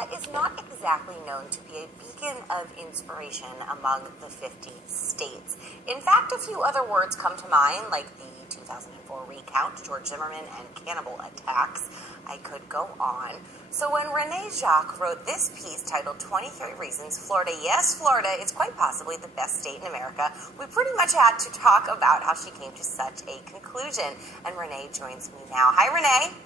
Florida is not exactly known to be a beacon of inspiration among the 50 states. In fact, a few other words come to mind, like the 2004 recount, George Zimmerman, and cannibal attacks. I could go on. So when Renee Jacques wrote this piece titled 23 Reasons Florida, yes, Florida is quite possibly the best state in America, we pretty much had to talk about how she came to such a conclusion. And Renee joins me now. Hi, Renee.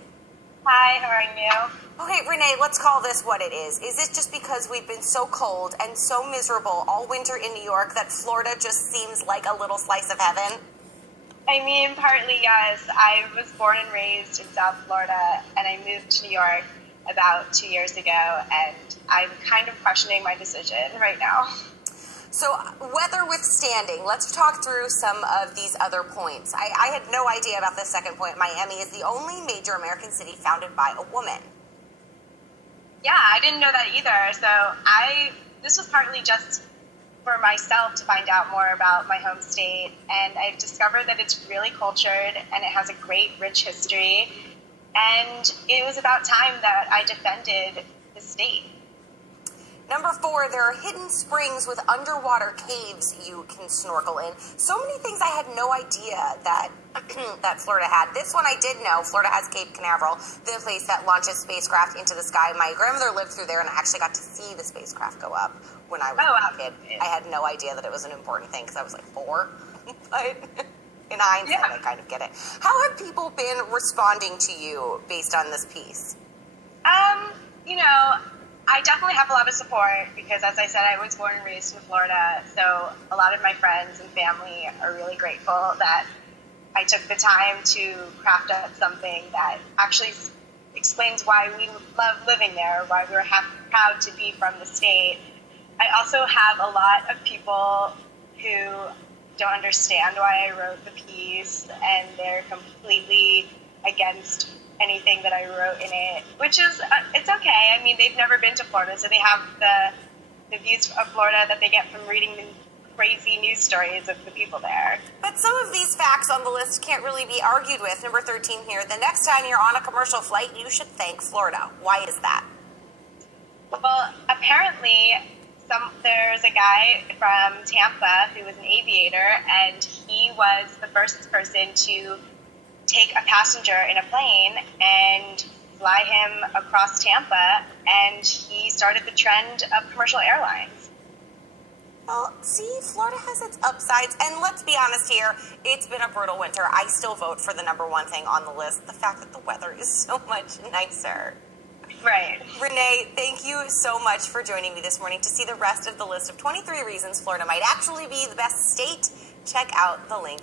Hi, how are you? Okay, Renee, let's call this what it is. Is it just because we've been so cold and so miserable all winter in New York that Florida just seems like a little slice of heaven? I mean, partly yes. I was born and raised in South Florida, and I moved to New York about 2 years ago, and I'm kind of questioning my decision right now. So, weather withstanding, let's talk through some of these other points. I had no idea about the second point. Miami is the only major American city founded by a woman. Yeah, I didn't know that either. So this was partly just for myself to find out more about my home state, and I discovered that it's really cultured and it has a great, rich history, and it was about time that I defended the state. Number 4, there are hidden springs with underwater caves you can snorkel in. So many things I had no idea that that Florida had. This one I did know. Florida has Cape Canaveral, the place that launches spacecraft into the sky. My grandmother lived through there, and I actually got to see the spacecraft go up when I was a kid. I had no idea that it was an important thing because I was like 4. But in hindsight, I kind of get it. How have people been responding to you based on this piece? You know, I definitely have a lot of support because, as I said, I was born and raised in Florida, so a lot of my friends and family are really grateful that I took the time to craft up something that actually explains why we love living there, why we're proud to be from the state. I also have a lot of people who don't understand why I wrote the piece, and they're completely against anything that I wrote in it, which is, it's okay. I mean, they've never been to Florida, so they have the views of Florida that they get from reading the crazy news stories of the people there. But some of these facts on the list can't really be argued with. Number 13 here, the next time you're on a commercial flight, you should thank Florida. Why is that? Well, apparently there's a guy from Tampa who was an aviator, and he was the first person to take a passenger in a plane and fly him across Tampa, and he started the trend of commercial airlines. Well, see, Florida has its upsides, and let's be honest here, it's been a brutal winter. I still vote for the number 1 thing on the list, the fact that the weather is so much nicer. Right. Renee, thank you so much for joining me this morning. To see the rest of the list of 23 reasons Florida might actually be the best state, check out the link